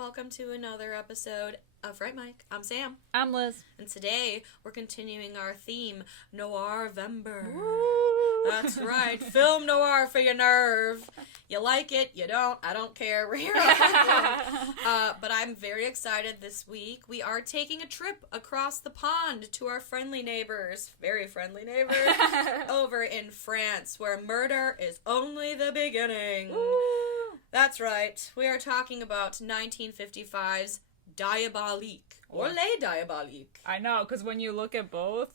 welcome to another episode of Fright Mic. I'm Sam. I'm Liz. And today we're continuing our theme, Noir-vember. Woo! That's right, film noir for your nerve. You like it, you don't, I don't care. We're here but I'm very excited this week. We are taking a trip across the pond to our friendly neighbors, very friendly neighbors, over in France, where murder is only the beginning. Woo! That's right. We are talking about 1955's Diabolique, or Les Diaboliques. I know, because when you look at both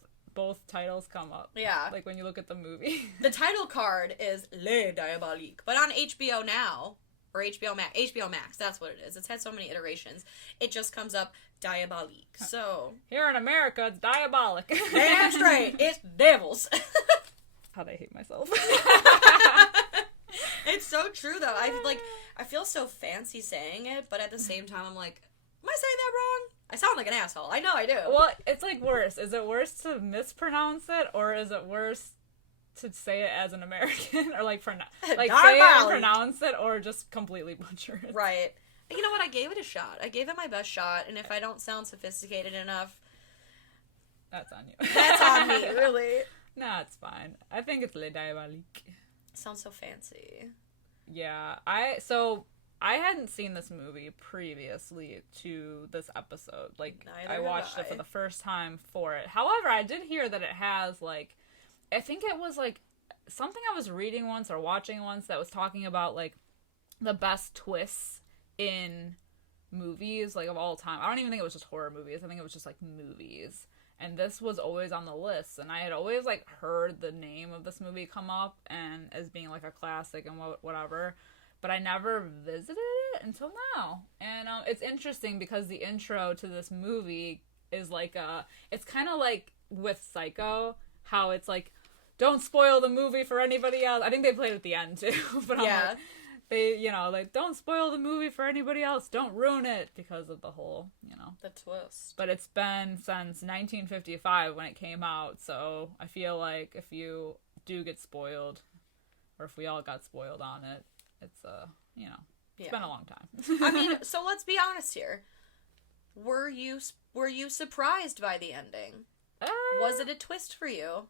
titles come up. Yeah. Like when you look at the movie. The title card is Les Diaboliques, but on HBO Now, or HBO Max, that's what it is. It's had so many iterations. It just comes up Diabolique. So Here in America, it's diabolic. damn straight, it's devils. How I hate myself. It's so true, though. I feel so fancy saying it, but at the same time, I'm like, am I saying that wrong? I sound like an asshole. I know I do. Well, it's like worse. Is it worse to mispronounce it, or is it worse to say it as an American? Or say it and pronounce it, or just completely butcher it? Right. You know what? I gave it a shot. I gave it my best shot, and if I don't sound sophisticated enough... That's on you. That's on me, really. Nah, it's fine. I think it's Les Diaboliques. Sounds so fancy. Yeah, I hadn't seen this movie previously to this episode. I watched it for the first time for it. However, I did hear that it has, I think it was, something I was reading once or watching once that was talking about, the best twists in movies, of all time. I don't even think it was just horror movies. I think it was just, movies. And this was always on the list, and I had always, heard the name of this movie come up and as being, a classic and whatever, but I never visited it until now. And it's interesting because the intro to this movie is, it's kind of like with Psycho, how it's, don't spoil the movie for anybody else. I think they played it at the end, too, but yeah. They, don't spoil the movie for anybody else. Don't ruin it because of the whole, The twist. But it's been since 1955 when it came out, so I feel like if you do get spoiled, or if we all got spoiled on it, it's, it's been a long time. I mean, so let's be honest here. Were you surprised by the ending? Was it a twist for you?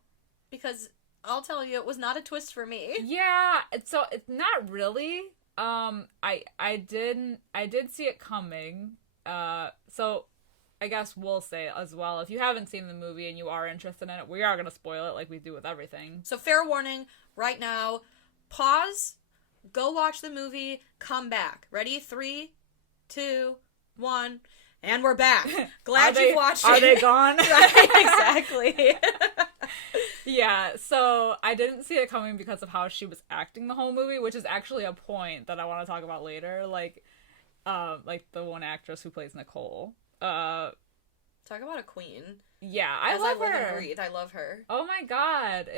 Because... I'll tell you, it was not a twist for me. Yeah, so it's not really. I did see it coming. So I guess we'll say as well, if you haven't seen the movie and you are interested in it, we are going to spoil it like we do with everything. So fair warning, right now, pause, go watch the movie, come back. Ready? 3, 2, 1, and we're back. Glad you've watched it. Are they gone? Right, exactly. Yeah, so I didn't see it coming because of how she was acting the whole movie, which is actually a point that I want to talk about later. The one actress who plays Nicole. Talk about a queen. Yeah, I love her. And breathe, I love her. Oh my god,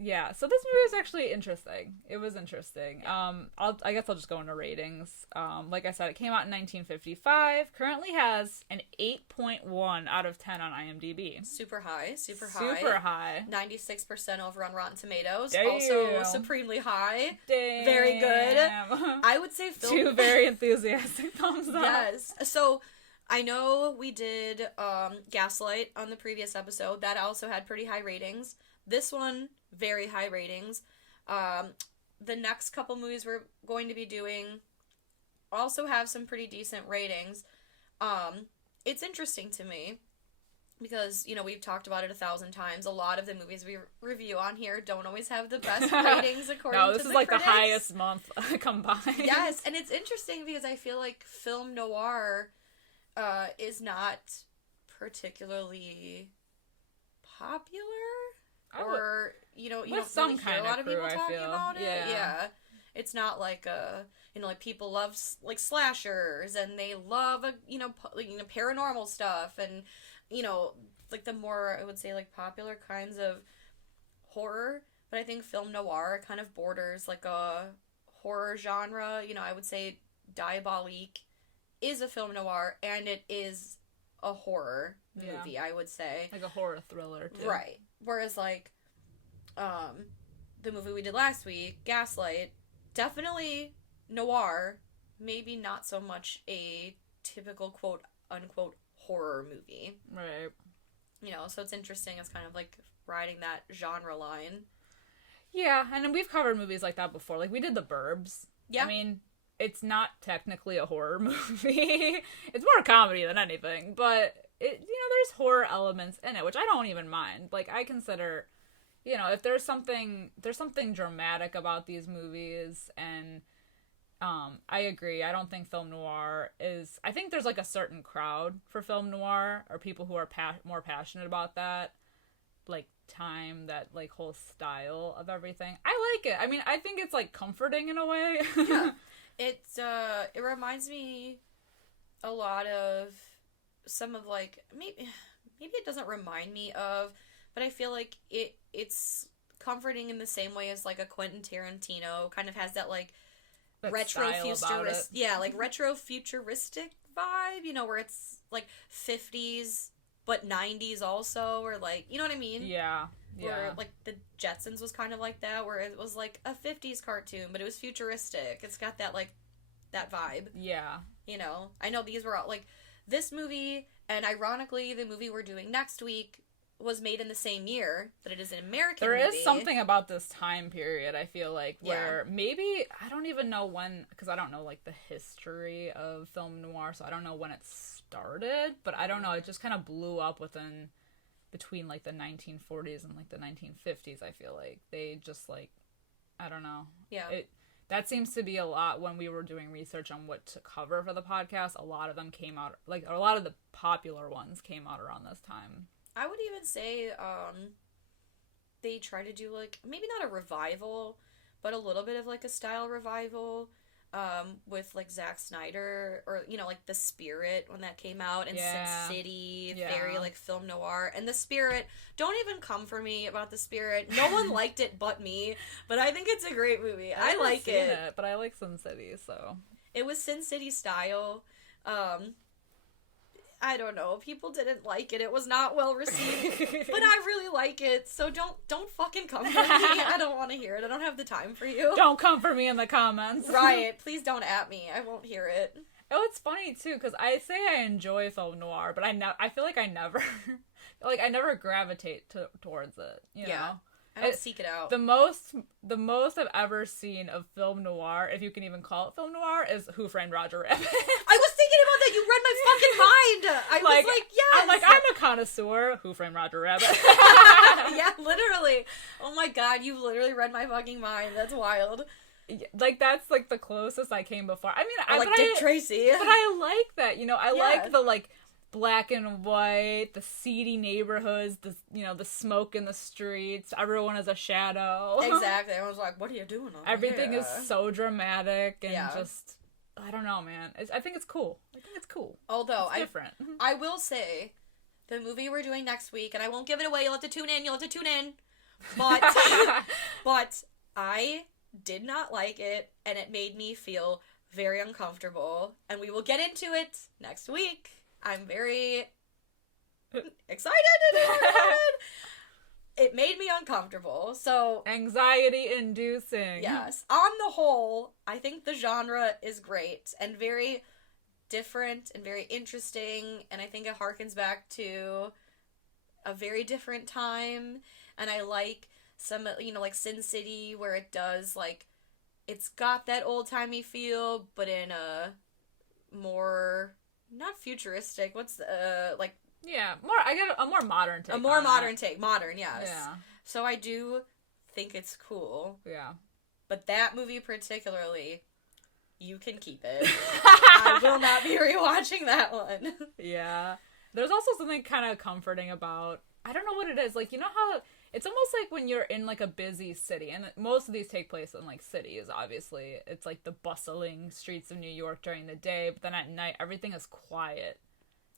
yeah, so this movie was actually interesting. It was interesting. Yeah. I guess I'll just go into ratings. Like I said, it came out in 1955. Currently has an 8.1 out of 10 on IMDb. Super high. 96% over on Rotten Tomatoes. Damn. Also supremely high. Damn. Very good. I would say film... Two very enthusiastic thumbs up. Yes. So, I know we did Gaslight on the previous episode. That also had pretty high ratings. This one... very high ratings. The next couple movies we're going to be doing also have some pretty decent ratings. It's interesting to me because, we've talked about it 1,000 times. A lot of the movies we review on here don't always have the best ratings according to the critics. No, this is the highest month combined. Yes, and it's interesting because I feel like film noir is not particularly popular. Or, you don't really hear a lot of people talking about it. Yeah. It's not like, people love, slashers, and they love, paranormal stuff, and, the more, I would say, popular kinds of horror. But I think film noir kind of borders, a horror genre. I would say Diabolique is a film noir, and it is a horror movie, I would say. Like a horror thriller, too. Right. Whereas, the movie we did last week, Gaslight, definitely noir, maybe not so much a typical quote unquote horror movie. Right. You know, so it's interesting. It's kind of like riding that genre line. Yeah, and we've covered movies like that before. Like, we did The Burbs. Yeah. I mean, it's not technically a horror movie. It's more a comedy than anything, but there's horror elements in it, which I don't even mind. Like, I consider, if there's something dramatic about these movies, and I agree. I don't think film noir is... I think there's, like, a certain crowd for film noir, or people who are more passionate about that, like, time, that, like, whole style of everything. I like it. I mean, I think it's, like, comforting in a way. Yeah. It reminds me a lot of some of, like, maybe it doesn't remind me of, but I feel like it's comforting in the same way as, like, a Quentin Tarantino kind of has that, like, retro-futuristic, like, retro-futuristic vibe, where it's, like, 50s, but 90s also, or, like, you know what I mean? Yeah. Where, like, the Jetsons was kind of like that, where it was, like, a 50s cartoon, but it was futuristic. It's got that, like, that vibe. Yeah. I know these were all, like, this movie, and ironically, the movie we're doing next week was made in the same year, but it is an American movie. There is something about this time period, I feel like, where maybe, I don't even know when, because I don't know, like, the history of film noir, so I don't know when it started, but I don't know, it just kind of blew up between, like, the 1940s and, like, the 1950s, I feel like. They just, like, I don't know. Yeah. That seems to be a lot when we were doing research on what to cover for the podcast. A lot of them came out, like, a lot of the popular ones came out around this time. I would even say, they try to do, like, maybe not a revival, but a little bit of, like, a style revival, with, like, Zack Snyder, or, like, The Spirit, when that came out, and Sin City, very, like, film noir, and The Spirit, don't even come for me about The Spirit, no one liked it but me, but I think it's a great movie, I like it. But I like Sin City, so. It was Sin City style, I don't know, people didn't like it, it was not well received, but I really like it, so don't fucking come for me, I don't want to hear it, I don't have the time for you. Don't come for me in the comments. Right, please don't at me, I won't hear it. Oh, it's funny, too, because I say I enjoy film noir, but I feel like I never, gravitate towards it, you know? I don't seek it out. The most I've ever seen of film noir, if you can even call it film noir, is Who Framed Roger Rabbit. I was thinking about that. You read my fucking mind. I was like, yes. I'm a connoisseur. Who Framed Roger Rabbit? Yeah, literally. Oh my god, you literally read my fucking mind. That's wild. Like, that's, like, the closest I came before. I mean, I like Dick Tracy. But I like that, I like the, like, black and white, the seedy neighborhoods, the smoke in the streets, everyone is a shadow. Exactly. I was like, what are you doing over Everything here? is so dramatic and just, I don't know, man. I think it's cool. Although, it's different. I will say, the movie we're doing next week, and I won't give it away, you'll have to tune in, but I did not like it, and it made me feel very uncomfortable, and we will get into it next week. I'm very excited and excited. It made me uncomfortable, so... Anxiety-inducing. Yes. On the whole, I think the genre is great, and very different, and very interesting, and I think it harkens back to a very different time, and I like some, like Sin City, where it does, like, it's got that old-timey feel, but in a more... Not futuristic. What's the, like... Yeah, I get a more modern take. A more modern take. Modern, yes. Yeah. So I do think it's cool. Yeah. But that movie particularly, you can keep it. I will not be rewatching that one. Yeah. There's also something kind of comforting about... I don't know what it is. Like, you know how... It's almost like when you're in, like, a busy city, and most of these take place in, like, cities, obviously. It's, like, the bustling streets of New York during the day, but then at night, everything is quiet.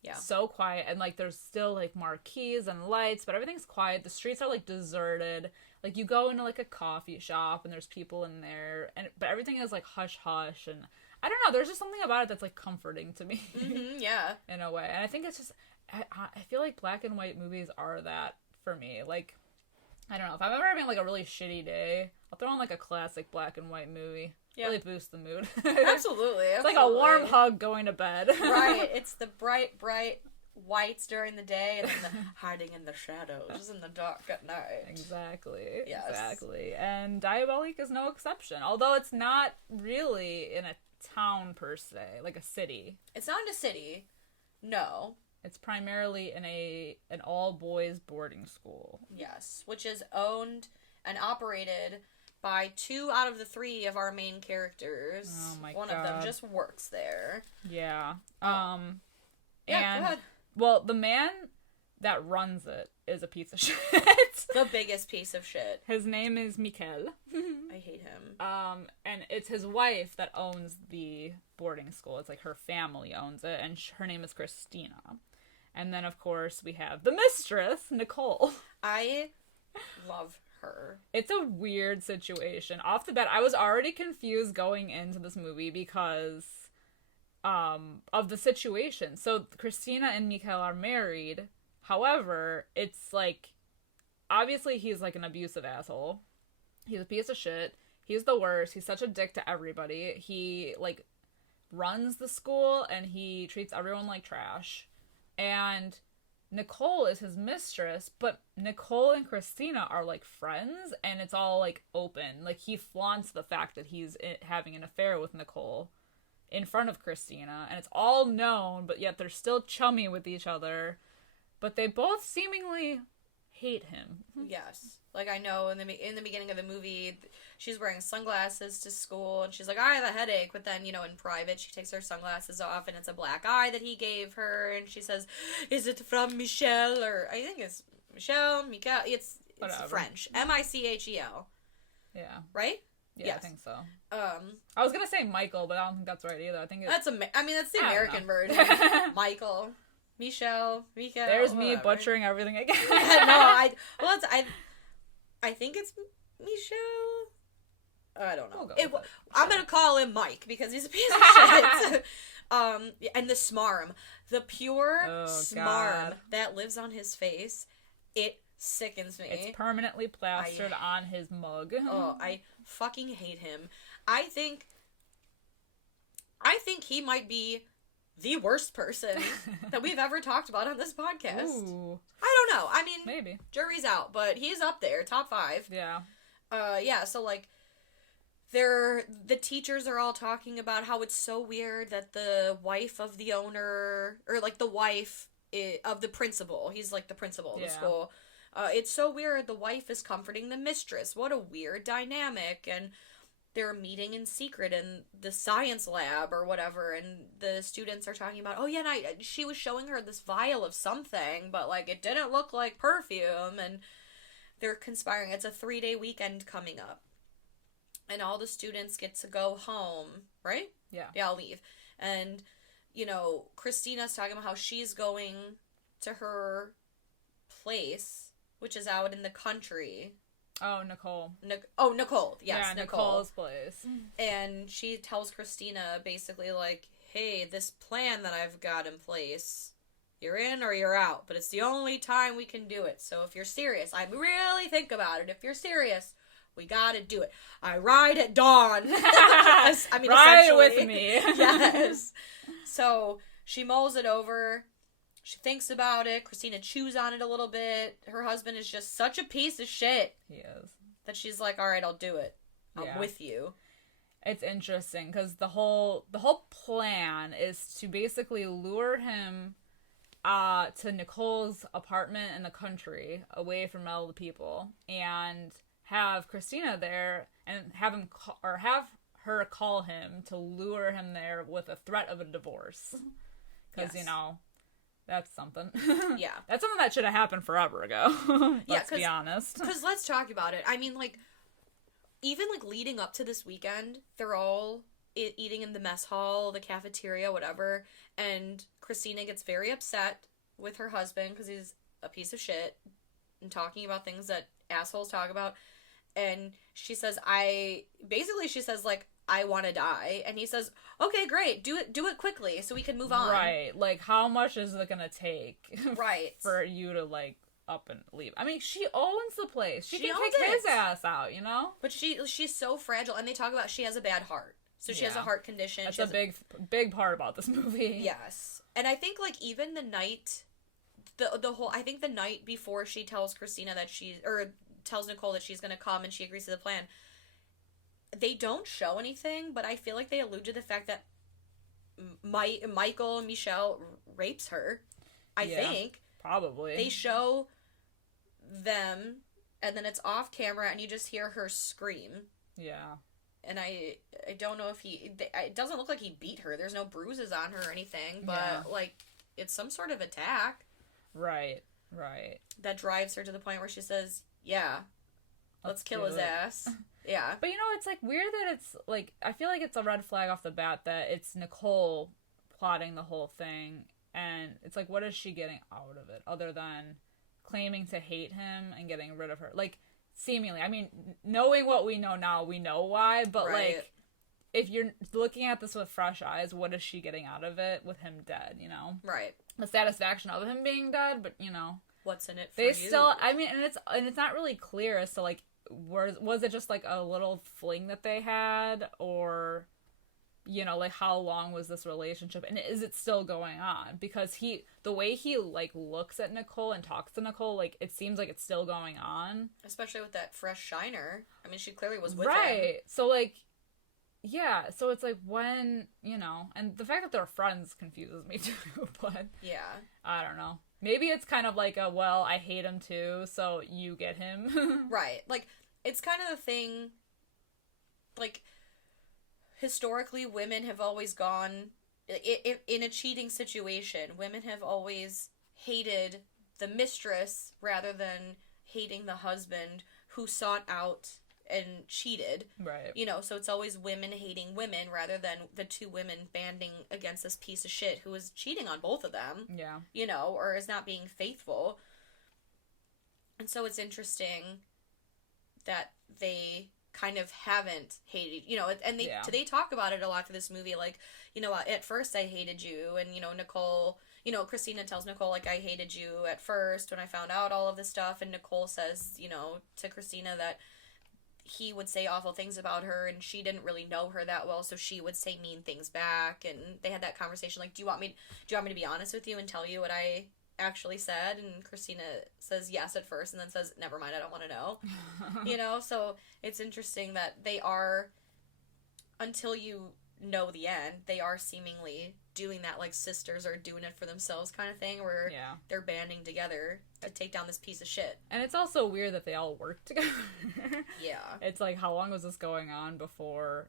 Yeah. So quiet, and, like, there's still, like, marquees and lights, but everything's quiet. The streets are, like, deserted. Like, you go into, like, a coffee shop, and there's people in there, but everything is, like, hush-hush, and I don't know, there's just something about it that's, like, comforting to me. Mm-hmm, yeah. In a way, and I think it's just, I feel like black and white movies are that for me. Like, I don't know. If I'm ever having, like, a really shitty day, I'll throw on, like, a classic black and white movie. Yeah. Really boost the mood. Absolutely. It's like a warm hug going to bed. Right. It's the bright whites during the day and then the hiding in the shadows in the dark at night. Exactly. Yes. Exactly. And Diabolique is no exception. Although it's not really in a town per se, like a city. It's not in a city. No. It's primarily in an all-boys boarding school. Yes, which is owned and operated by 2 out of the 3 of our main characters. Oh my God. One of them just works there. Yeah. Yeah, go ahead. Well, the man that runs it is a piece of shit. The biggest piece of shit. His name is Mikel. I hate him. And it's his wife that owns the boarding school. It's like her family owns it, and her name is Christina. And then, of course, we have the mistress, Nicole. I love her. It's a weird situation. Off the bat, I was already confused going into this movie because of the situation. So Christina and Mikel are married. However, it's like, obviously he's like an abusive asshole. He's a piece of shit. He's the worst. He's such a dick to everybody. He like runs the school and he treats everyone like trash. And Nicole is his mistress, but Nicole and Christina are like friends, and it's all like open. Like he flaunts the fact that he's having an affair with Nicole in front of Christina, and it's all known, but yet they're still chummy with each other. But they both seemingly hate him. Yes. Like, I know in the beginning of the movie, she's wearing sunglasses to school, and she's like, I have a headache, but then, in private, she takes her sunglasses off, and it's a black eye that he gave her, and she says, is it from Michel, or I think it's Michel, Michel, it's French. Michel. Yeah. Right? Yeah, yes. I think so. I was gonna say Michael, but I don't think that's right either. I think it's... that's the American version. Michael. Michel. There's me butchering everything again. I think it's Michel. I don't know. I'm gonna call him Mike because he's a piece of shit. And the smarm, the pure smarm that lives on his face, it sickens me. It's permanently plastered on his mug. Oh, I fucking hate him. I think he might be the worst person that we've ever talked about on this podcast. Ooh. I don't know. I mean, maybe. Jury's out, but he's up there, top 5. Yeah. So, like, the teachers are all talking about how it's so weird that the wife of the owner, or, like, the wife of the principal, he's, like, the principal of the school, it's so weird the wife is comforting the mistress. What a weird dynamic. And they're meeting in secret in the science lab or whatever, and the students are talking about, oh yeah, and she was showing her this vial of something, but like it didn't look like perfume, and they're conspiring. It's a 3-day weekend coming up, and all the students get to go home, right? Yeah, I'll leave. And Christina's talking about how she's going to her place, which is out in the country. Oh, Nicole. Nicole. Yes, yeah, Nicole's place. And she tells Christina basically like, hey, this plan that I've got in place, you're in or you're out, but it's the only time we can do it. So if you're serious, I really think about it. If you're serious, we gotta do it. I ride at dawn. Ride with me. Yes. So she mulls it over. She thinks about it. Christina chews on it a little bit. Her husband is just such a piece of shit. He is. That she's like, all right, I'll do it. I'm with you. It's interesting because the whole plan is to basically lure him to Nicole's apartment in the country, away from all the people, and have Christina there and have her call him to lure him there with a threat of a divorce. Because that's something. Yeah. That's something that should have happened forever ago. Let's be honest. Because let's talk about it. I mean, like, even, like, leading up to this weekend, they're all eating in the mess hall, the cafeteria, whatever, and Christina gets very upset with her husband because he's a piece of shit and talking about things that assholes talk about, and she says, like, I want to die. And he says, okay, great. Do it quickly so we can move on. Right. Like, how much is it going to take? Right. For you to, like, up and leave. I mean, she owns the place. She can owns kick his ass out, you know? But she's so fragile, and they talk about she has a bad heart. So she has a heart condition. That's a big part about this movie. Yes. And I think, like, even the night, the whole, I think the night before she tells Christina that tells Nicole that she's going to come and she agrees to the plan, they don't show anything, but I feel like they allude to the fact that Michel rapes her. I think. Probably. They show them, and then it's off camera, and you just hear her scream. Yeah. And I don't know if it doesn't look like he beat her. There's no bruises on her or anything, but, like, it's some sort of attack. Right. That drives her to the point where she says, yeah, let's kill his ass. Yeah. But, you know, it's, like, weird that it's, like, I feel like it's a red flag off the bat that it's Nicole plotting the whole thing, and it's, like, what is she getting out of it other than claiming to hate him and getting rid of her? Like, seemingly. I mean, knowing what we know now, we know why, but, like, if you're looking at this with fresh eyes, what is she getting out of it with him dead, you know? Right. The satisfaction of him being dead, but, you know. What's in it for you? Still, I mean, and it's not really clear as to, like, was it just, like, a little fling that they had, or, you know, like, how long was this relationship, and is it still going on? Because the way he, like, looks at Nicole and talks to Nicole, like, it seems like it's still going on. Especially with that fresh shiner. I mean, she clearly was with him. Right. So, like, yeah, so it's, like, when, you know, and the fact that they're friends confuses me, too, but... Yeah. I don't know. Maybe it's kind of like I hate him, too, so you get him. Right. Like, it's kind of the thing, like... Historically, women have always gone, in a cheating situation, women have always hated the mistress rather than hating the husband who sought out and cheated. Right. You know, so it's always women hating women rather than the two women banding against this piece of shit who is cheating on both of them. Yeah. You know, or is not being faithful. And so it's interesting that they... kind of haven't hated, you know, and they talk about it a lot through this movie, like, you know, at first I hated you, and, you know, Nicole, you know, Christina tells Nicole, like, I hated you at first when I found out all of this stuff, and Nicole says, you know, to Christina that he would say awful things about her, and she didn't really know her that well, so she would say mean things back, and they had that conversation, like, do you want me to be honest with you and tell you what I actually said? And Christina says yes at first and then says, never mind, I don't want to know. You know, so it's interesting that they are, until you know the end, they are seemingly doing that, like sisters are doing it for themselves kind of thing, where they're banding together to take down this piece of shit. And it's also weird that they all work together. Yeah. It's like, how long was this going on before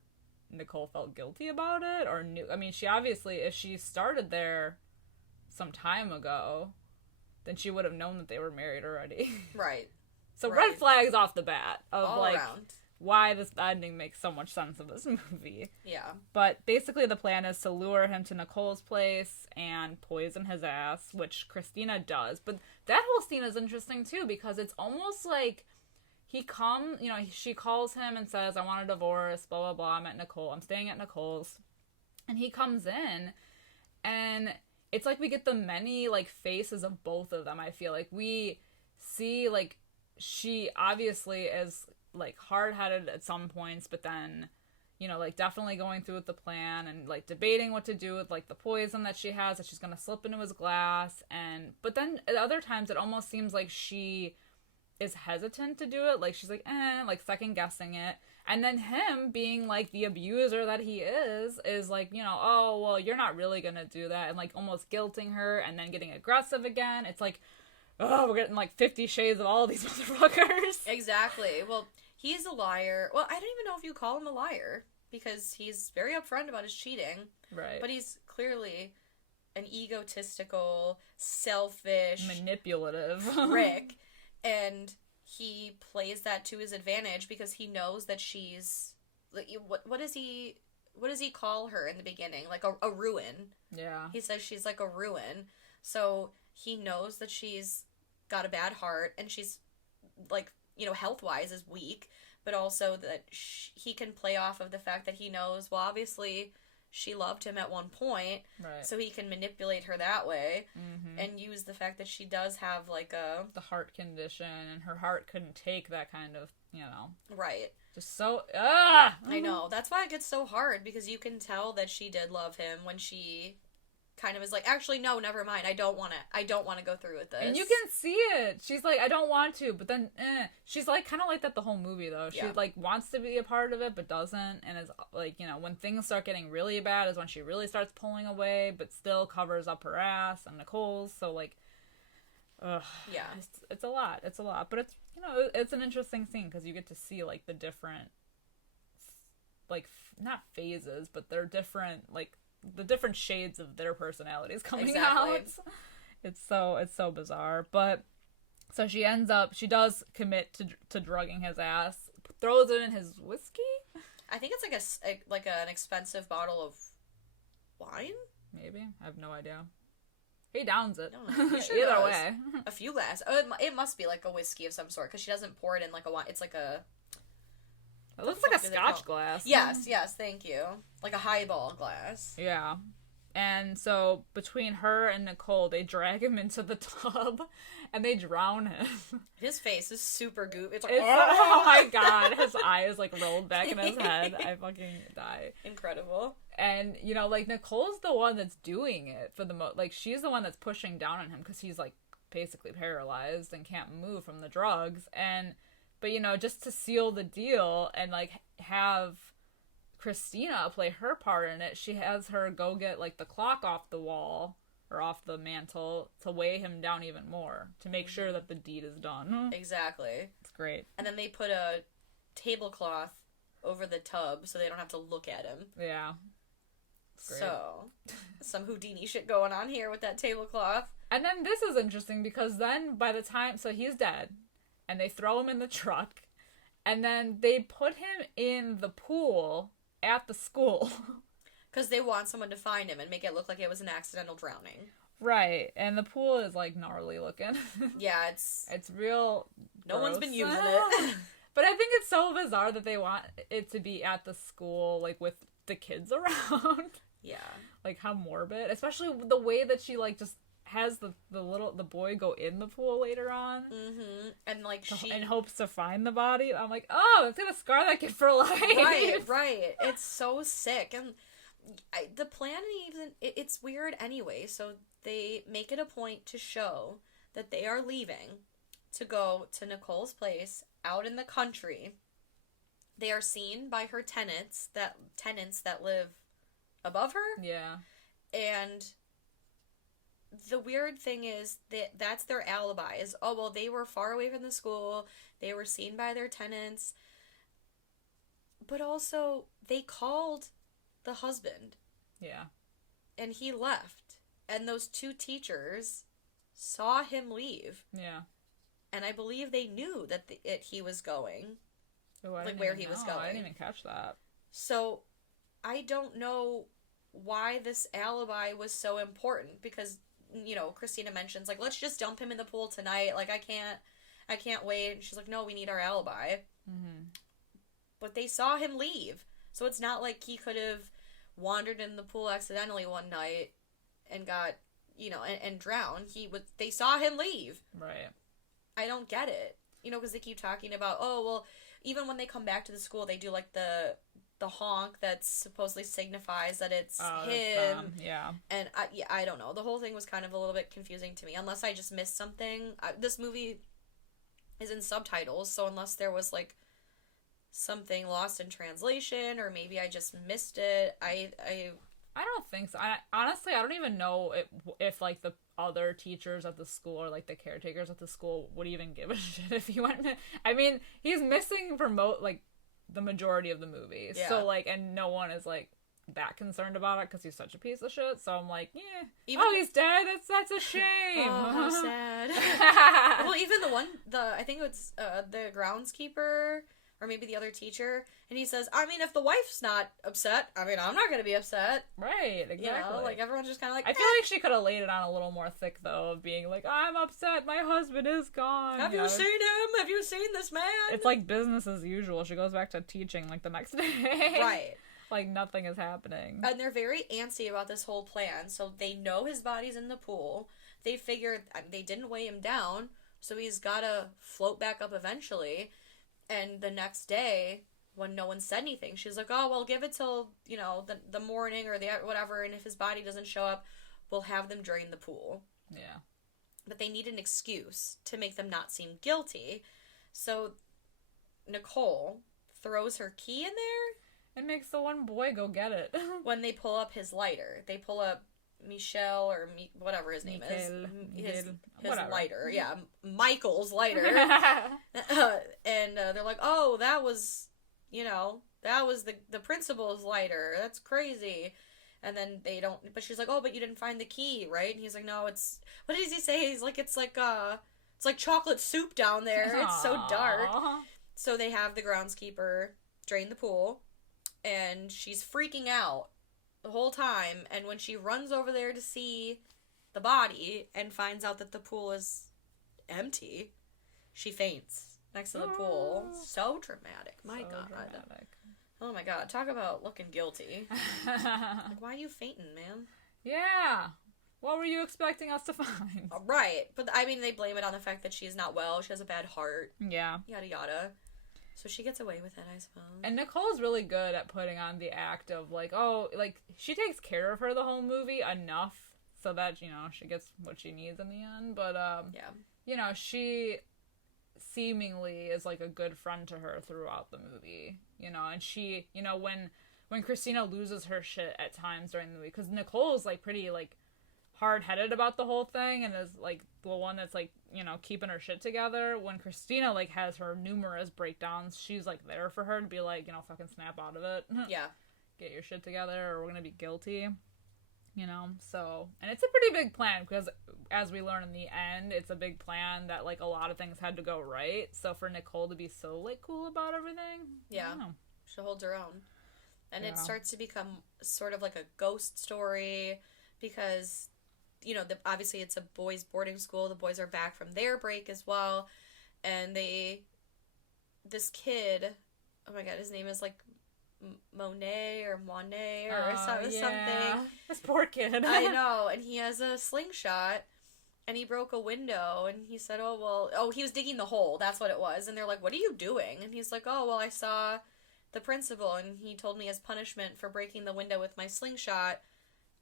Nicole felt guilty about it or knew? I mean, she obviously, if she started there some time ago, then she would have known that they were married already. Right. So red flags off the bat of all like around. Why this ending makes so much sense of this movie. Yeah. But basically the plan is to lure him to Nicole's place and poison his ass, which Christina does. But that whole scene is interesting too, because it's almost like she calls him and says, I want a divorce, blah, blah, blah, I'm staying at Nicole's. And he comes in, and it's like we get the many, like, faces of both of them, I feel like. We see, like, she obviously is, like, hard-headed at some points, but then, you know, like, definitely going through with the plan and, like, debating what to do with, like, the poison that she has, that she's gonna slip into his glass, but then at other times it almost seems like she is hesitant to do it, like, she's like, like, second-guessing it. And then him being, like, the abuser that he is like, you know, oh, well, you're not really gonna do that, and, like, almost guilting her, and then getting aggressive again. It's like, oh, we're getting, like, 50 shades of all of these motherfuckers. Exactly. Well, he's a liar. Well, I don't even know if you call him a liar, because he's very upfront about his cheating. Right. But he's clearly an egotistical, selfish... manipulative. prick. And... he plays that to his advantage because he knows that she's... What does he call her in the beginning? Like a ruin. Yeah. He says she's like a ruin. So he knows that she's got a bad heart and she's, like, you know, health-wise is weak, but also that he can play off of the fact that he knows, well, obviously she loved him at one point, right. so he can manipulate her that way, and use the fact that she does have, like, the heart condition, and her heart couldn't take that kind of, Right. Just so, I know. That's why it gets so hard, because you can tell that she did love him when she kind of is like, actually, no, never mind. I don't want to go through with this. And you can see it. She's like, I don't want to, but then, She's like, kind of like that the whole movie, though. She, like, wants to be a part of it, but doesn't. And is, like, when things start getting really bad is when she really starts pulling away, but still covers up her ass and Nicole's. So, like, ugh. Yeah. It's a lot. It's a lot. But it's, it's an interesting scene because you get to see, like, the different, like, not phases, but they're different, like, the different shades of their personalities coming out. It's so bizarre. But so she does commit to drugging his ass, throws it in his whiskey. I think it's like an expensive bottle of wine. Maybe, I have no idea. He downs it. No, sure either way. A few glasses. Oh, it must be like a whiskey of some sort because she doesn't pour it in like a wine. It's like a. It looks like a Scotch glass. Yes, thank you. Like a highball glass. Yeah. And so, between her and Nicole, they drag him into the tub, and they drown him. His face is super goopy. It's like, oh my god, his eye is, like, rolled back in his head. I fucking die. Incredible. And, like, Nicole's the one that's doing it for the most. Like, she's the one that's pushing down on him, because he's, like, basically paralyzed and can't move from the drugs. But, just to seal the deal and, like, have Christina play her part in it, she has her go get, like, the clock off the wall or off the mantle to weigh him down even more to make sure that the deed is done. Exactly. It's great. And then they put a tablecloth over the tub so they don't have to look at him. Yeah. So, some Houdini shit going on here with that tablecloth. And then this is interesting because then by the time, so he's dead, and they throw him in the truck, and then they put him in the pool at the school. Because they want someone to find him and make it look like it was an accidental drowning. Right, and the pool is, like, gnarly looking. Yeah, it's real No gross. one's been using it. But I think it's so bizarre that they want it to be at the school, like, with the kids around. Yeah. Like, how morbid. Especially the way that she, like, just has the boy go in the pool later on. Mm-hmm. And, like, in hopes to find the body. I'm like, oh, it's gonna scar that kid for life. Right. It's so sick. And the plan even, it's weird anyway. So they make it a point to show that they are leaving to go to Nicole's place out in the country. They are seen by her tenants that live above her. Yeah. And the weird thing is that that's their alibi is, oh, well, they were far away from the school. They were seen by their tenants. But also, they called the husband. Yeah. And he left. And those two teachers saw him leave. Yeah. And I believe they knew that he was going. Oh, where he was going. I didn't even catch that. So, I don't know why this alibi was so important. Because, Christina mentions, like, let's just dump him in the pool tonight. Like, I can't wait. And she's like, no, we need our alibi. Mm-hmm. But they saw him leave. So it's not like he could have wandered in the pool accidentally one night and got, and drowned. They saw him leave. Right. I don't get it. Because they keep talking about, oh, well, even when they come back to the school, they do, like, the honk that supposedly signifies that it's him. Yeah. And, I don't know. The whole thing was kind of a little bit confusing to me. Unless I just missed something. This movie is in subtitles, so unless there was, like, something lost in translation, or maybe I just missed it, I don't think so. Honestly, I don't even know if like, the other teachers at the school or, like, the caretakers at the school would even give a shit if he went. I mean, he's missing for the majority of the movie. Yeah. So, like, and no one is, like, that concerned about it because he's such a piece of shit. So I'm like, yeah. He's dead. That's a shame. Oh, how sad. Well, even I think it's the groundskeeper, or maybe the other teacher, and he says, I mean, if the wife's not upset, I mean, I'm not going to be upset. Right, exactly. Like, everyone's just kind of like, I feel like she could have laid it on a little more thick, though, of being like, I'm upset, my husband is gone. Have you seen him? Have you seen this man? It's like business as usual. She goes back to teaching, like, the next day. Right. Like nothing is happening. And they're very antsy about this whole plan. So they know his body's in the pool. They figured they didn't weigh him down, so he's gotta float back up eventually. And the next day, when no one said anything, she's like, oh, well, give it till, the morning or the whatever, and if his body doesn't show up, we'll have them drain the pool. Yeah. But they need an excuse to make them not seem guilty. So Nicole throws her key in there. And makes the one boy go get it. When they pull up his lighter. They pull up Michel or whatever his name is. His lighter. Yeah, Michael's lighter. And they're like, oh, that was the principal's lighter. That's crazy. And then they don't, but she's like, oh, but you didn't find the key, right? And he's like, no, it's, what does he say? He's like, it's like chocolate soup down there. Aww. It's so dark. So they have the groundskeeper drain the pool, and she's freaking out the whole time. And when she runs over there to see the body and finds out that the pool is empty, she faints next to the pool. So dramatic. My God. Dramatic. Oh my God, talk about looking guilty. Like, why are you fainting, man? Yeah. What were you expecting us to find? Right. But, I mean, they blame it on the fact that she's not well. She has a bad heart. Yeah. Yada, yada. So she gets away with it, I suppose. And Nicole's really good at putting on the act of, like, oh, like, she takes care of her the whole movie enough so that, she gets what she needs in the end. But, yeah. She seemingly is, like, a good friend to her throughout the movie. And she, when Christina loses her shit at times during the movie, because Nicole's, like, pretty, like, hard-headed about the whole thing, and is, like, the one that's, like, keeping her shit together. When Christina, like, has her numerous breakdowns, she's, like, there for her to be like, fucking snap out of it. Yeah. Get your shit together, or we're gonna be guilty. So, and it's a pretty big plan, because as we learn in the end, it's a big plan that, like, a lot of things had to go right. So for Nicole to be so, like, cool about everything, yeah, she holds her own. And it starts to become sort of like a ghost story, because, obviously it's a boys' boarding school. The boys are back from their break as well, and this kid, oh my God, his name is, like, Monet or something. This poor kid. I know, and he has a slingshot, and he broke a window, and he said, he was digging the hole, that's what it was, and they're like, what are you doing? And he's like, I saw the principal, and he told me as punishment for breaking the window with my slingshot,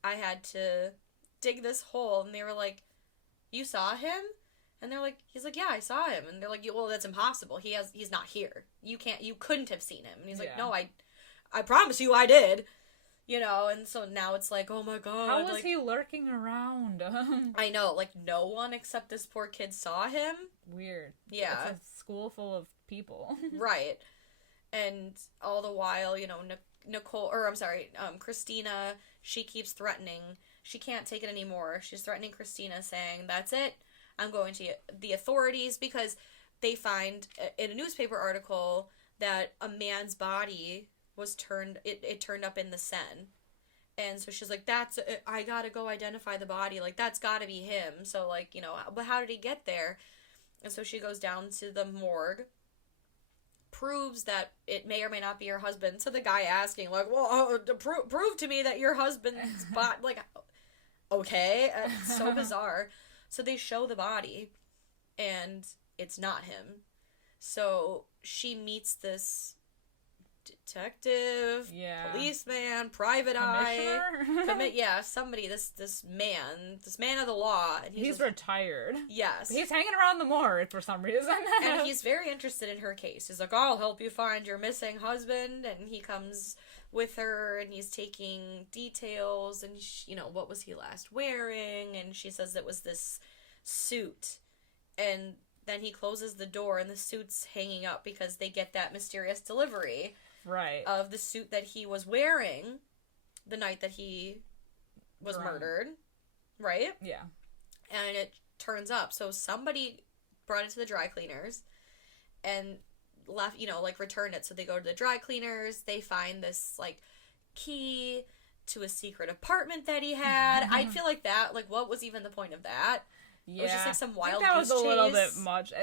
I had to dig this hole. And they were like, you saw him? And they're like, he's like, yeah, I saw him. And they're like, well, that's impossible. He's not here. You couldn't have seen him. And he's like, no, I promise you I did. And so now it's like, oh my God. How was he lurking around? I know, like, no one except this poor kid saw him. Weird. Yeah. It's a school full of people. Right. And all the while, Christina, she keeps threatening. She can't take it anymore. She's threatening Christina, saying, that's it. I'm going to the authorities, because they find in a newspaper article that a man's body was turned up in the Seine. And so she's like, I gotta go identify the body. Like, that's gotta be him. So, like, but how did he get there? And so she goes down to the morgue, proves that it may or may not be her husband. So the guy asking, like, well, prove to me that your husband's body, like, okay. It's so bizarre. So they show the body, and it's not him. So she meets this detective, policeman, private eye, somebody, this man of the law, and he's retired. Yes, he's hanging around the morgue for some reason, and he's very interested in her case. He's like, I'll help you find your missing husband, and he comes with her, and he's taking details, and what was he last wearing, and she says it was this suit, and then he closes the door, and the suit's hanging up because they get that mysterious delivery. Right. Of the suit that he was wearing the night that he was murdered. Right? Yeah. And it turns up. So somebody brought it to the dry cleaners and left, returned it. So they go to the dry cleaners. They find this, like, key to a secret apartment that he had. I feel like that, like, what was even the point of that? Yeah. It was just, like, some wild that was a little bit chase. much.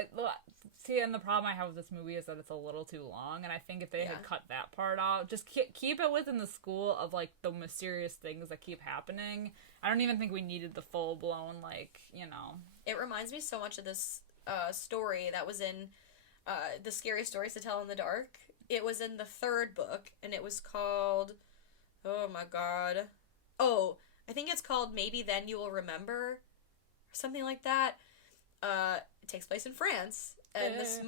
See, and the problem I have with this movie is that it's a little too long, and I think if they had cut that part out, just keep it within the school of, like, the mysterious things that keep happening. I don't even think we needed the full-blown, like, you know. It reminds me so much of this story that was in The Scariest Stories to Tell in the Dark. It was in the 3rd book, and it was called, oh my god. Oh, I think it's called Maybe Then You Will Remember, or something like that. It takes place in France, and this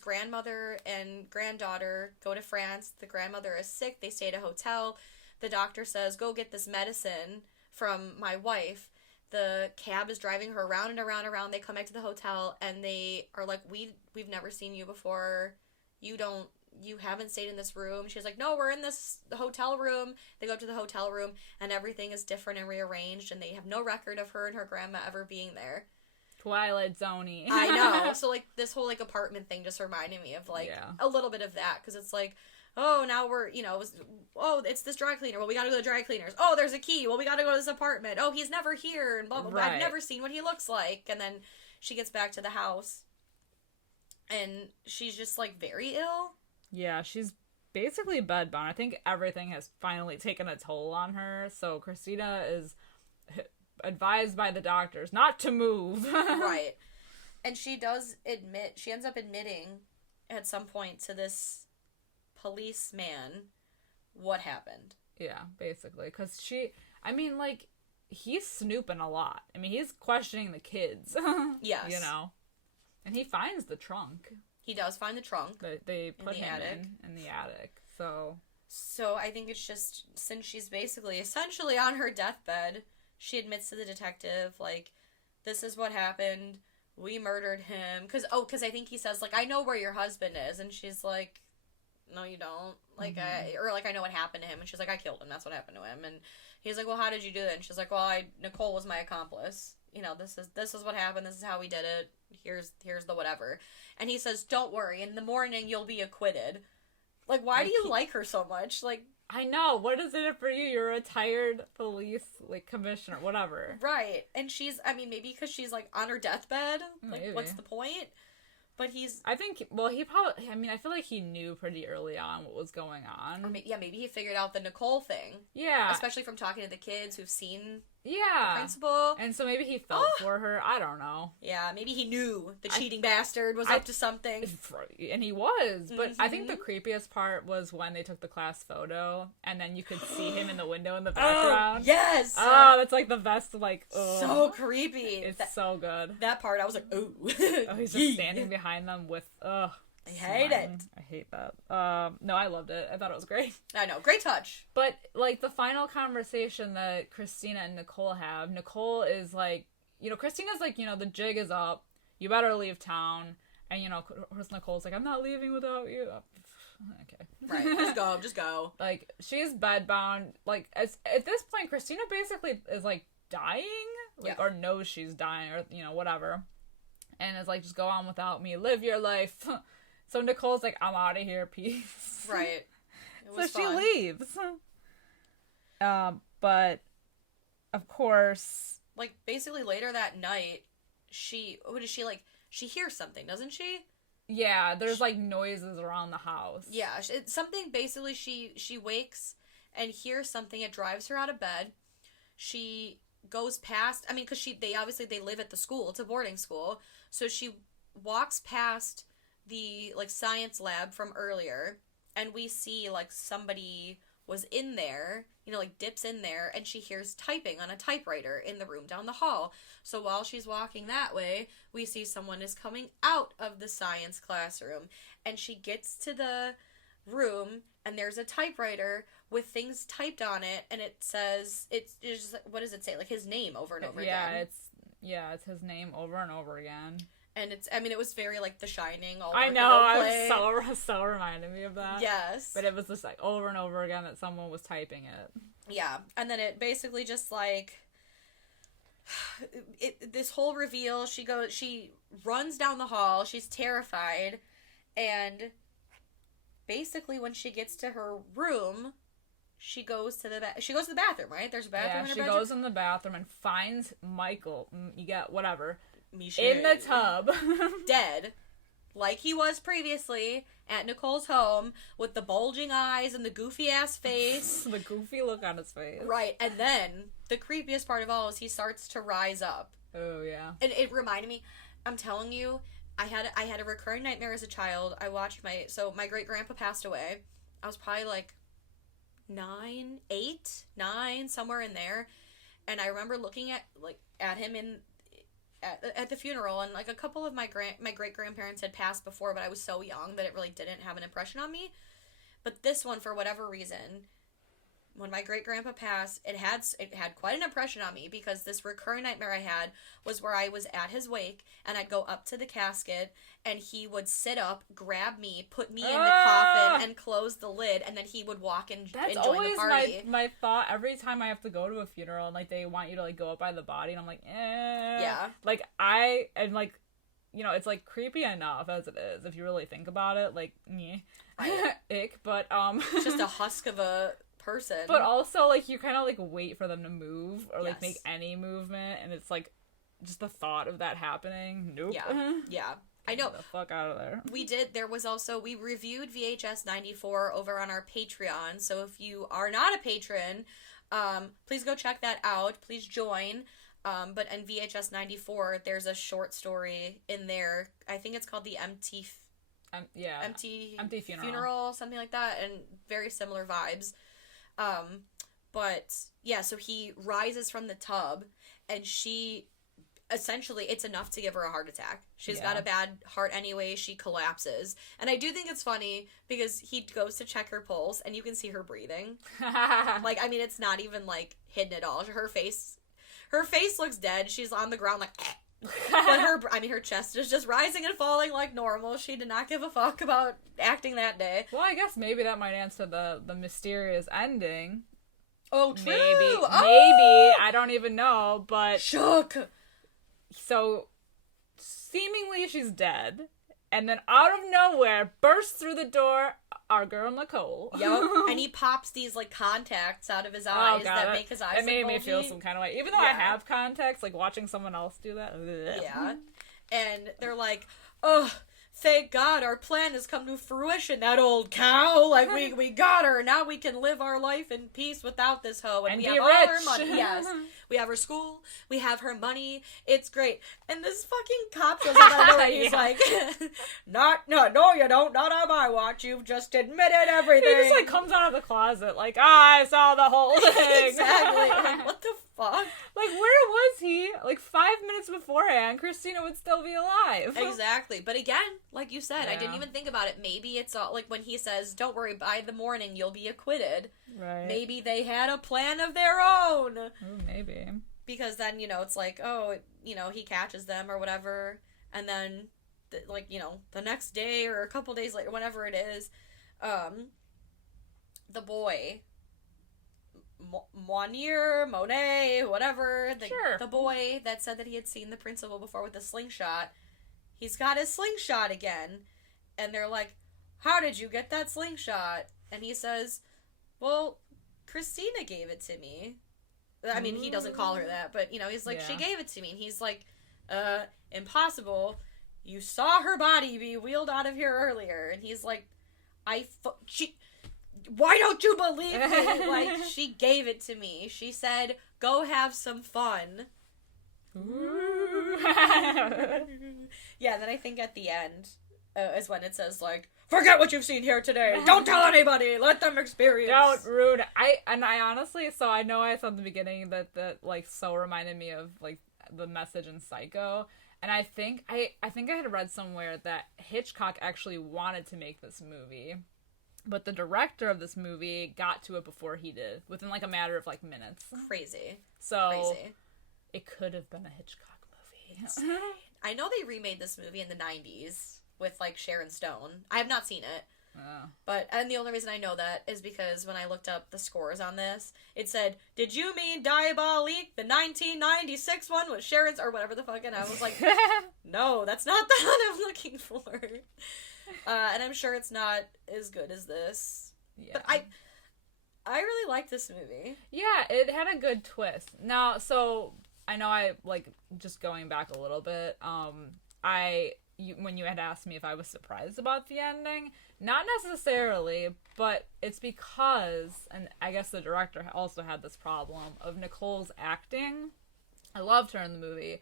grandmother and granddaughter go to France. The grandmother is sick. They stay at a hotel. The doctor says, go get this medicine from my wife. The cab is driving her around and around and around. They come back to the hotel, and they are like, we've never seen you before. You haven't stayed in this room. She's like, no, we're in this hotel room. They go to the hotel room, and everything is different and rearranged, and they have no record of her and her grandma ever being there. Twilight Zone-y. I know. So, like, this whole, like, apartment thing just reminded me of, like, a little bit of that. Because it's like, oh, now we're, you know, it's this dry cleaner. Well, we gotta go to the dry cleaners. Oh, there's a key. Well, we gotta go to this apartment. Oh, he's never here. And blah, blah, blah. I've never seen what he looks like. And then she gets back to the house. And she's just, like, very ill. Yeah, she's basically bedbound. I think everything has finally taken a toll on her. So Christina is advised by the doctors not to move. Right. And she ends up admitting at some point to this policeman what happened. Yeah, basically. Because he's snooping a lot. I mean, he's questioning the kids. Yes. You know? And he finds the trunk. He does find the trunk. They put him in the attic. So I think it's just, since she's essentially on her deathbed, she admits to the detective, like, this is what happened. We murdered him. Because I think he says, like, I know where your husband is. And she's like, no, you don't. Like, I know what happened to him. And she's like, I killed him. That's what happened to him. And he's like, well, how did you do that? And she's like, well, Nicole was my accomplice. You know, this is what happened. This is how we did it. Here's the whatever. And he says, don't worry. In the morning, you'll be acquitted. Like, why do you like her so much? Like, I know. What is in it for you? You're a retired police, like, commissioner, whatever. Right. And maybe because she's, like, on her deathbed. Like, maybe. What's the point? But he probably, I feel like he knew pretty early on what was going on. Or maybe he figured out the Nicole thing. Yeah. Especially from talking to the kids who've seen the principal. And so maybe he felt for her. I don't know. Yeah, maybe he knew the cheating bastard was up to something. And he was. But I think the creepiest part was when they took the class photo, and then you could see him in the window in the background. Oh, yes! Oh, that's like the best, like, so creepy. It's so good. That part, I was like, ooh. Oh, he's just standing behind them with, I hate it. I hate that. No, I loved it. I thought it was great. I know. Great touch. But, like, the final conversation that Christina and Nicole have, Nicole is like, you know, Christina's like, you know, the jig is up. You better leave town. And, you know, of course, Nicole's like, I'm not leaving without you. Okay. Right. Just go. Like, she's bedbound. Like, at this point, Christina basically is, like, dying. Like, or knows she's dying, or, you know, whatever. And is like, just go on without me. Live your life. So Nicole's like, I'm out of here. Peace. Right. So she leaves. But, of course... Like, basically later that night, she hears something, doesn't she? Yeah, there's, like, noises around the house. Yeah, it's something, basically, she wakes and hears something. It drives her out of bed. She goes past, I mean, because they live at the school. It's a boarding school. So she walks past the, like, science lab from earlier, and we see, like, somebody was in there, you know, like, dips in there, and she hears typing on a typewriter in the room down the hall. So while she's walking that way, we see someone is coming out of the science classroom, and she gets to the room, and there's a typewriter with things typed on it, and it says, it's just, what does it say? Like, his name over and over again. It's his name over and over again. And it was very, like, The Shining. I know, I was so reminded me of that. Yes. But it was just, like, over and over again that someone was typing it. Yeah, and then it basically just, like, this whole reveal, she runs down the hall, she's terrified, and basically when she gets to her room, she goes to the bathroom, right? There's a bathroom in her bedroom. Yeah, she goes in the bathroom and finds Michael. You get whatever. in the tub. Dead. Like he was previously at Nicole's home with the bulging eyes and the goofy ass face. The goofy look on his face. Right, and then the creepiest part of all is he starts to rise up. Oh, yeah. And it reminded me, I'm telling you, I had a recurring nightmare as a child. I watched my great-grandpa passed away. I was probably like 9, 8, 9, somewhere in there. And I remember looking at him at the funeral, and like a couple of my great-grandparents had passed before, but I was so young that it really didn't have an impression on me. But this one, for whatever reason, when my great-grandpa passed, it had quite an impression on me, because this recurring nightmare I had was where I was at his wake, and I'd go up to the casket, and he would sit up, grab me, put me in the coffin, and close the lid, and then he would walk and join the party. That's always my thought every time I have to go to a funeral, and like they want you to like go up by the body, and I'm like, Yeah. Like I am like, you know, it's like creepy enough as it is if you really think about it, like, ick, but it's just a husk of a person. But also, like, you kind of, like, wait for them to move or, like, make any movement, and it's, like, just the thought of that happening. Nope. Yeah. I know. Get the fuck out of there. We reviewed VHS 94 over on our Patreon, so if you are not a patron, please go check that out. Please join. But in VHS 94, there's a short story in there. I think it's called The Empty Funeral, something like that, and very similar vibes. But yeah, so he rises from the tub, and she essentially, it's enough to give her a heart attack. She's got a bad heart anyway. She collapses, and I do think it's funny because he goes to check her pulse, and you can see her breathing. Like, I mean, it's not even like hidden at all. Her face looks dead. She's on the ground like. But her chest is just rising and falling like normal. She did not give a fuck about acting that day. Well, I guess maybe that might answer the mysterious ending. Oh, true. Maybe. I don't even know, but... Shook! So, seemingly she's dead, and then out of nowhere, bursts through the door our girl Nicole. Yep. And he pops these, like, contacts out of his eyes that make his eyes It made me feel some kind of way. Even though I have contacts, like, watching someone else do that. Yeah. And they're like, oh, thank God our plan has come to fruition. That old cow, like, we got her. Now we can live our life in peace without this hoe. And we have all her money. Yes. We have her school. We have her money. It's great. And this fucking cop shows up and he's like, no, you don't. Not on my watch. You've just admitted everything. He just, like, comes out of the closet, like, I saw the whole thing. Exactly. Like, what the fuck? Like, where was he? Like, 5 minutes beforehand, Christina would still be alive. Exactly. But again, like you said, I didn't even think about it. Maybe it's all, like, when he says, don't worry, by the morning you'll be acquitted. Right. Maybe they had a plan of their own. Oh, maybe. Because then, you know, it's like, oh, you know, he catches them or whatever. And then, like, you know, the next day or a couple days later, whenever it is, the boy... Monet, whatever, the boy that said that he had seen the principal before with a slingshot, he's got his slingshot again, and they're like, how did you get that slingshot? And he says, well, Christina gave it to me. I mean, he doesn't call her that, but, you know, he's like, she gave it to me, and he's like, impossible, you saw her body be wheeled out of here earlier, and he's like, why don't you believe me? Like, she gave it to me. She said, go have some fun. Yeah, then I think at the end is when it says, like, forget what you've seen here today. Don't tell anybody. Let them experience. Don't ruin it. I honestly, so I know I said at the beginning that like, so reminded me of, like, the message in Psycho. And I think I had read somewhere that Hitchcock actually wanted to make this movie. But the director of this movie got to it before he did, within, like, a matter of, like, minutes. Crazy. So, it could have been a Hitchcock movie. I know they remade this movie in the 90s with, like, Sharon Stone. I have not seen it. And the only reason I know that is because when I looked up the scores on this, it said, did you mean Diabolique, the 1996 one with Sharon's, or whatever the fuck, and I was like, no, that's not the one I'm looking for. And I'm sure it's not as good as this. Yeah. But I really like this movie. Yeah, it had a good twist. Now, so I know I, like, just going back a little bit, when you had asked me if I was surprised about the ending, not necessarily, but it's because, and I guess the director also had this problem, of Nicole's acting. I loved her in the movie,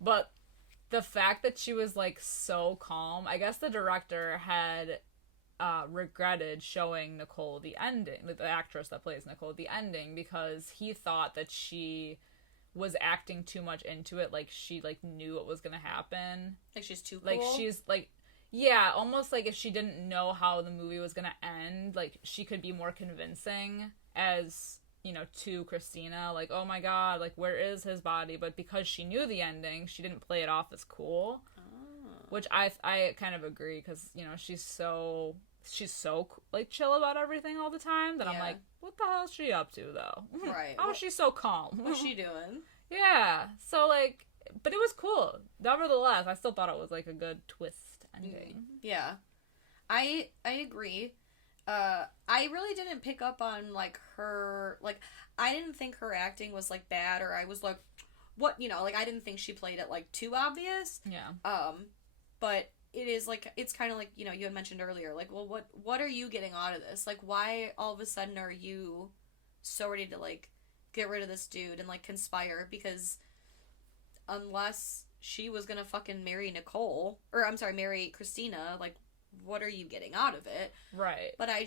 but the fact that she was, like, so calm, I guess the director had regretted showing Nicole the ending, the actress that plays Nicole, the ending, because he thought that she was acting too much into it, like she, like, knew what was gonna happen. Like she's too cool? Like she's, like, yeah, almost like if she didn't know how the movie was gonna end, like, she could be more convincing as, you know, to Christina, like, oh my god, like, where is his body? But because she knew the ending, she didn't play it off as cool. Which I kind of agree, because, you know, she's so, like, chill about everything all the time that I'm like, what the hell is she up to, though? Right. How is she so calm? What's she doing? Yeah. So, like, but it was cool. Nevertheless, I still thought it was, like, a good twist ending. Yeah. I agree. I really didn't pick up on, like, her, like, I didn't think her acting was, like, bad, or I was like, what, you know, like, I didn't think she played it, like, too obvious. Yeah. But it is, like, it's kind of like, you know, you had mentioned earlier, like, well, what are you getting out of this? Like, why all of a sudden are you so ready to, like, get rid of this dude and, like, conspire? Because unless she was gonna fucking marry Nicole, or, I'm sorry, marry Christina, like, what are you getting out of it? Right. But I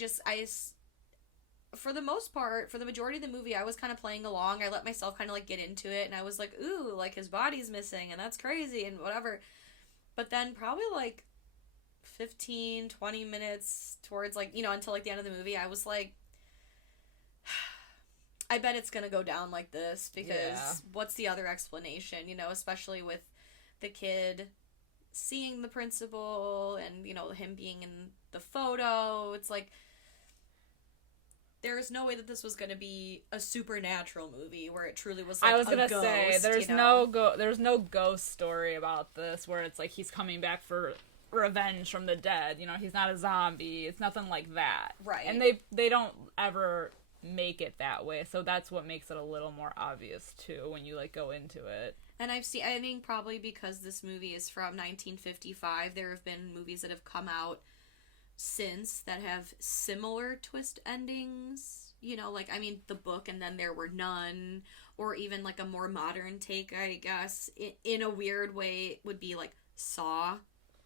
for the most part, for the majority of the movie, I was kind of playing along. I let myself kind of, like, get into it, and I was like, ooh, like, his body's missing, and that's crazy, and whatever. But then probably, like, 15, 20 minutes towards, like, you know, until, like, the end of the movie, I was like, I bet it's gonna go down like this, because what's the other explanation, you know, especially with the kid seeing the principal and, you know, him being in the photo. It's like, there's no way that this was going to be a supernatural movie where it truly was, like, I was gonna ghost, say, there's no ghost story about this where it's like he's coming back for revenge from the dead. You know, he's not a zombie. It's nothing like that. Right. And they don't ever make it that way, so that's what makes it a little more obvious too when you, like, go into it. And I think probably because this movie is from 1955, there have been movies that have come out since that have similar twist endings, you know, like, I mean, The Book and Then There Were None, or even, like, a more modern take, I guess, in a weird way, would be, like, Saw.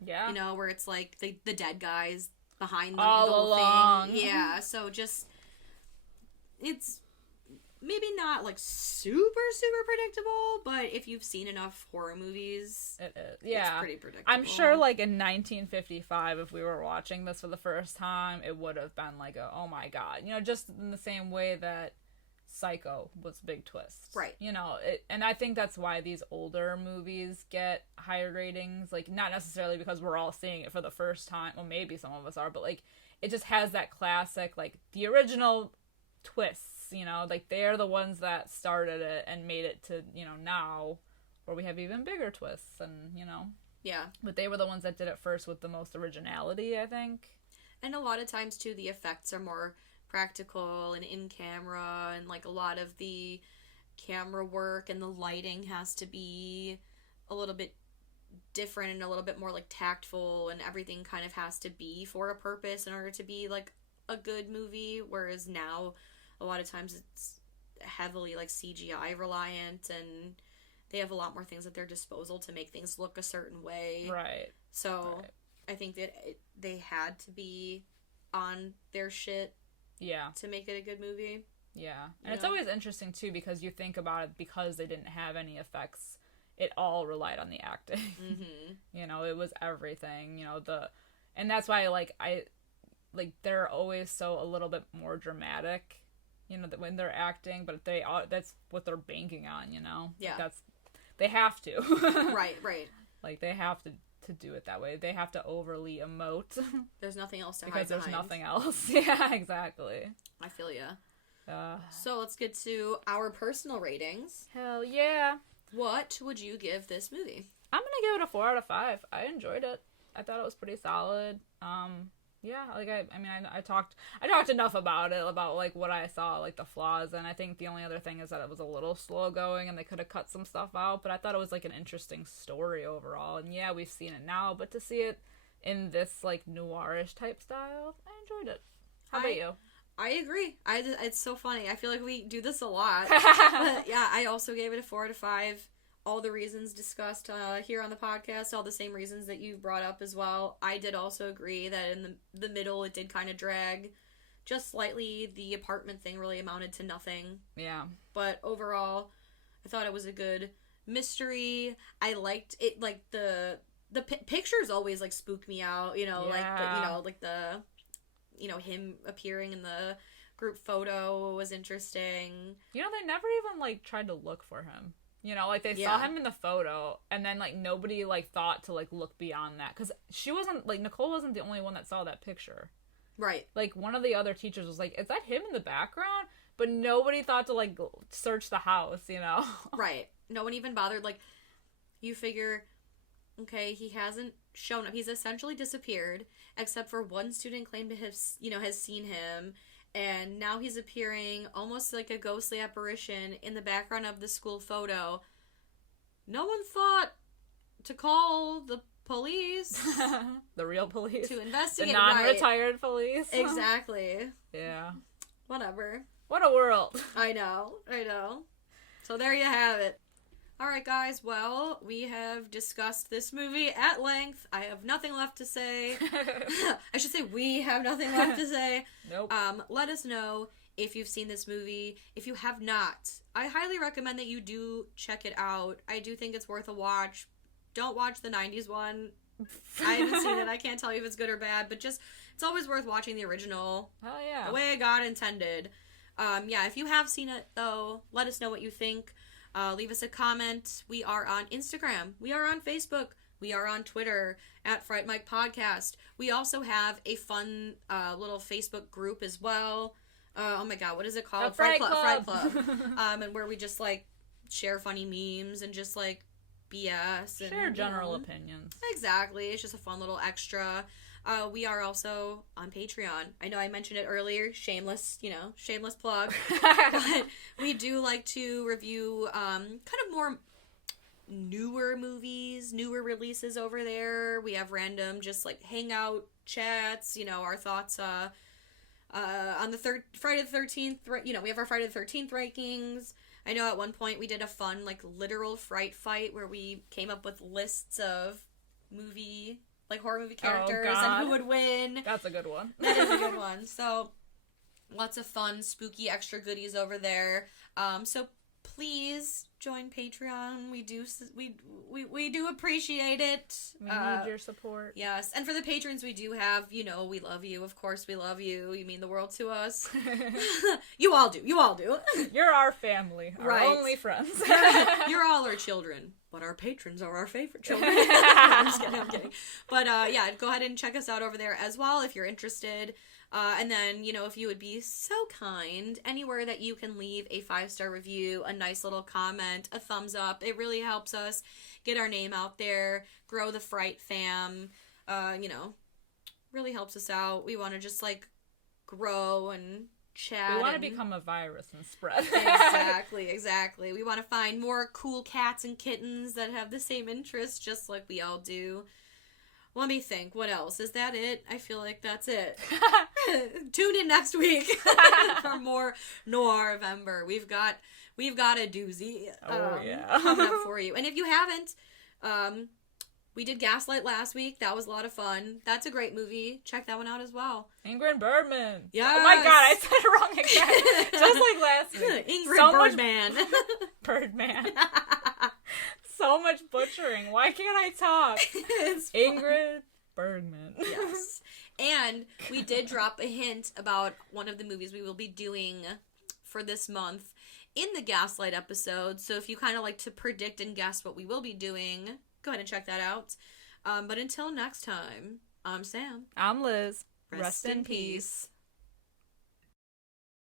Yeah. You know, where it's, like, the dead guys behind the all whole along. thing. Yeah, so just, it's maybe not, like, super predictable, but if you've seen enough horror movies, it is. Yeah, it's pretty predictable. I'm sure, like, in 1955, if we were watching this for the first time, it would have been like oh my god, you know, just in the same way that Psycho was a big twist, right? You know, and I think that's why these older movies get higher ratings, like, not necessarily because we're all seeing it for the first time, well, maybe some of us are, but, like, it just has that classic, like, the original twists. You know, like, they're the ones that started it and made it to, you know, now where we have even bigger twists, and, you know. Yeah. But they were the ones that did it first with the most originality, I think. And a lot of times, too, the effects are more practical and in camera, and, like, a lot of the camera work and the lighting has to be a little bit different and a little bit more, like, tactful, and everything kind of has to be for a purpose in order to be, like, a good movie, whereas now a lot of times it's heavily, like, CGI reliant, and they have a lot more things at their disposal to make things look a certain way. Right. So I think that they had to be on their shit. Yeah. To make it a good movie. Yeah. And it's always interesting, too, because you think about it, because they didn't have any effects, it all relied on the acting. Mm-hmm. You know, it was everything, you know, and that's why, like, they're always so a little bit more dramatic, you know, that when they're acting, but that's what they're banking on, you know? Yeah. Like, they have to. Right. Like, they have to do it that way. They have to overly emote. There's nothing else to hide because there's behind. nothing else. Yeah, exactly. I feel ya. So let's get to our personal ratings. Hell yeah. What would you give this movie? I'm gonna give it a 4 out of 5. I enjoyed it. I thought it was pretty solid. Yeah, like, I talked enough about it, about, like, what I saw, like, the flaws, and I think the only other thing is that it was a little slow going, and they could have cut some stuff out, but I thought it was, like, an interesting story overall, and yeah, we've seen it now, but to see it in this, like, noirish type style, I enjoyed it. How about you? I agree. It's so funny. I feel like we do this a lot. But yeah, I also gave it a 4 out of 5. All the reasons discussed here on the podcast, all the same reasons that you brought up as well. I did also agree that in the middle it did kind of drag just slightly. The apartment thing really amounted to nothing. Yeah. But overall, I thought it was a good mystery. I liked it, like, the pictures always, like, spook me out, you know, him appearing in the group photo was interesting. You know, they never even, like, tried to look for him. You know, like, they saw him in the photo, and then, like, nobody, like, thought to, like, look beyond that. Because Nicole wasn't the only one that saw that picture. Right. Like, one of the other teachers was like, is that him in the background? But nobody thought to, like, search the house, you know? Right. No one even bothered. Like, you figure, okay, he hasn't shown up. He's essentially disappeared, except for one student claimed to have, has seen him. And now he's appearing almost like a ghostly apparition in the background of the school photo. No one thought to call the police. The real police. To investigate. The non-retired police. Exactly. Yeah. Whatever. What a world. I know. So there you have it. Alright, guys, well, we have discussed this movie at length. I have nothing left to say. I should say we have nothing left to say. Nope. Let us know if you've seen this movie. If you have not, I highly recommend that you do check it out. I do think it's worth a watch. Don't watch the 90s one. I haven't seen it. I can't tell you if it's good or bad, but just, it's always worth watching the original. Oh, yeah. The way God intended. If you have seen it, though, let us know what you think. Leave us a comment. We are on Instagram. We are on Facebook. We are on Twitter at Fright Mic Podcast. We also have a fun little Facebook group as well. Oh my God, what is it called? The Fright Club. Fright Club. And where we just, like, share funny memes and just, like, BS. And, share general opinions. Exactly. It's just a fun little extra. We are also on Patreon. I know I mentioned it earlier. Shameless plug. But we do like to review kind of more newer movies, newer releases over there. We have random just like hangout chats, our thoughts on the Friday the 13th. We have our Friday the 13th rankings. I know at one point we did a fun like literal fright fight where we came up with lists of horror movie characters and who would win. That's a good one. That is a good one. So, lots of fun, spooky extra goodies over there. So please join Patreon. We do appreciate it. We need your support. Yes. And for the patrons we do have, we love you. Of course we love you. You mean the world to us. You all do. You're our family. Our only friends. You're all our children. But our patrons are our favorite children. I'm kidding. But go ahead and check us out over there as well if you're interested. And then, if you would be so kind, anywhere that you can leave a 5-star review, a nice little comment, a thumbs up. It really helps us get our name out there, grow the Fright fam, really helps us out. We want to just, like, grow and chat. We want to become a virus and spread. Exactly. We want to find more cool cats and kittens that have the same interests, just like we all do. Let me think. What else? Is that it? I feel like that's it. Tune in next week for more Noir-vember. We've got a doozy coming up for you. And if you haven't, we did Gaslight last week. That was a lot of fun. That's a great movie. Check that one out as well. Ingrid Bergman. Yes. Oh my God, I said it wrong again. Just like last week. Ingrid Birdman. Birdman. So much butchering. Why can't I talk? Ingrid Bergman. Yes. And we did drop a hint about one of the movies we will be doing for this month in the Gaslight episode. So if you kind of like to predict and guess what we will be doing, go ahead and check that out. But until next time, I'm Sam. I'm Liz. Rest in peace.